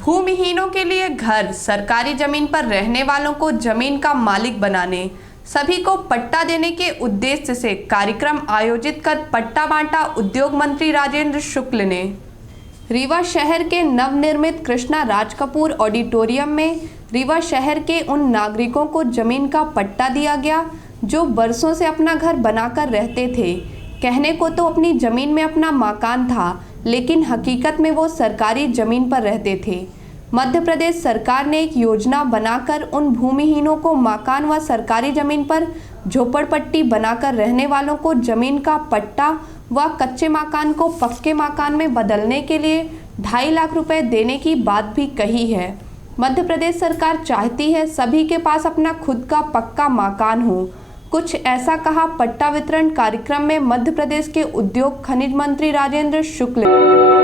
भूमिहीनों के लिए घर, सरकारी जमीन पर रहने वालों को जमीन का मालिक बनाने, सभी को पट्टा देने के उद्देश्य से कार्यक्रम आयोजित कर पट्टा बांटा उद्योग मंत्री राजेंद्र शुक्ल ने। रीवा शहर के नवनिर्मित कृष्णा राज कपूर ऑडिटोरियम में रीवा शहर के उन नागरिकों को जमीन का पट्टा दिया गया जो वर्षों से अपना घर बनाकर रहते थे। कहने को तो अपनी जमीन में अपना मकान था, लेकिन हकीकत में वो सरकारी जमीन पर रहते थे। मध्य प्रदेश सरकार ने एक योजना बनाकर उन भूमिहीनों को मकान व सरकारी जमीन पर झोपड़पट्टी बनाकर रहने वालों को जमीन का पट्टा व कच्चे मकान को पक्के मकान में बदलने के लिए 2.5 लाख रुपए देने की बात भी कही है। मध्य प्रदेश सरकार चाहती है सभी के पास अपना खुद का पक्का मकान हो। कुछ ऐसा कहा पट्टा वितरण कार्यक्रम में मध्य प्रदेश के उद्योग खनिज मंत्री राजेंद्र शुक्ल।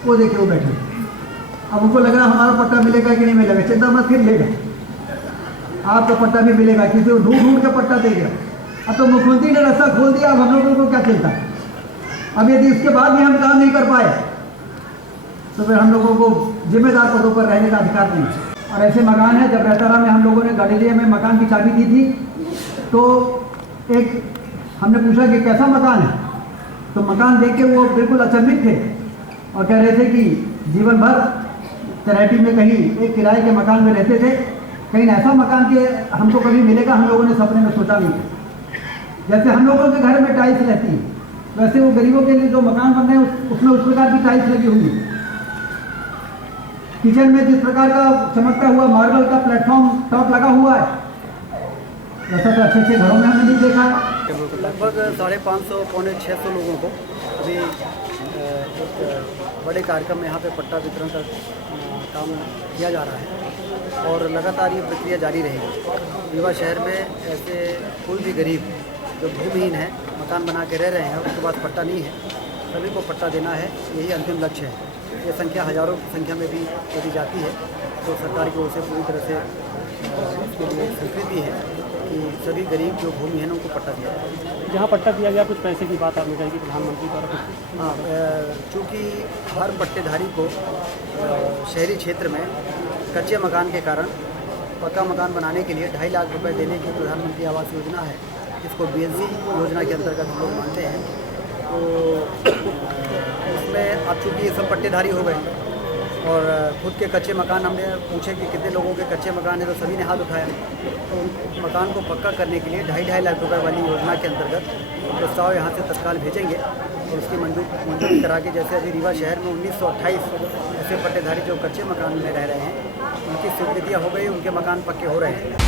वो देखिए वो बैठे, अब उनको लग रहा हमारा पट्टा मिलेगा कि नहीं मिलेगा, चिंता मत, फिर लेगा आपका पट्टा भी मिलेगा, किसी को ढूंढ ढूंढ के पट्टा देगा। अब तो मुख्यमंत्री ने रास्ता खोल दिया, अब हम लोगों को क्या चिंता। अब यदि इसके बाद भी हम काम नहीं कर पाए तो फिर हम लोगों को जिम्मेदार पदों पर रहने का अधिकार नहीं है। और ऐसे मकान है, जब रहता में हम लोगों ने गडेरिया में मकान की चाबी दी थी तो एक हमने पूछा कि कैसा मकान है, तो मकान देख के वो बिल्कुल अचंभित थे और कह रहे थे कि जीवन भर तराटी में कहीं एक किराए के मकान में रहते थे, कहीं ऐसा मकान के हमको कभी मिलेगा हम लोगों ने सपने में सोचा नहीं था। जैसे हम लोगों के घर में टाइल्स रहती है, वैसे वो गरीबों के लिए जो मकान बन रहे हैं उसमें उस प्रकार की टाइल्स लगी हुई है। किचन में जिस प्रकार का चमकता हुआ मार्बल का प्लेटफॉर्म टॉप लगा हुआ है, वैसा तो अच्छे घरों में हमने नहीं देखा है। लगभग 550 पौने 600 लोगों को अभी एक बड़े कार्यक्रम में यहाँ पे पट्टा वितरण का काम किया जा रहा है और लगातार ये प्रक्रिया जारी रहेगी। रीवा शहर में ऐसे कोई भी गरीब जो भूमिहीन है, मकान बना के रह रहे हैं, उनके पास पट्टा नहीं है, सभी को पट्टा देना है, यही अंतिम लक्ष्य है। ये संख्या हज़ारों की संख्या में भी यदि जाती है तो सरकार की ओर से पूरी तरह से इसके लिए स्वीकृति है कि सभी गरीब जो भूमिहीनों को पट्टा दिया जाए। जहाँ पट्टा दिया गया कुछ पैसे की बात आपने कही कि प्रधानमंत्री द्वारा। हाँ, चूँकि हर पट्टेधारी को शहरी क्षेत्र में कच्चे मकान के कारण पक्का मकान बनाने के लिए 2.5 लाख रुपए देने की प्रधानमंत्री आवास योजना है, इसको BLC योजना के अंतर्गत हम लोग मानते हैं। तो इसमें अब चूँकि ये सब पट्टेधारी हो गए और खुद के कच्चे मकान, हमने पूछे कि कितने लोगों के कच्चे मकान है तो सभी ने हाथ उठाया। तो मकान को पक्का करने के लिए 2.5 लाख रुपए वाली योजना के अंतर्गत प्रस्ताव यहाँ से तत्काल भेजेंगे और उसकी मंजूरी करा के, जैसे अभी रीवा शहर में 1928 ऐसे पट्टेधारी जो कच्चे मकान में रह रहे हैं उनकी स्वीकृतियाँ हो गई, उनके मकान पक्के हो रहे हैं।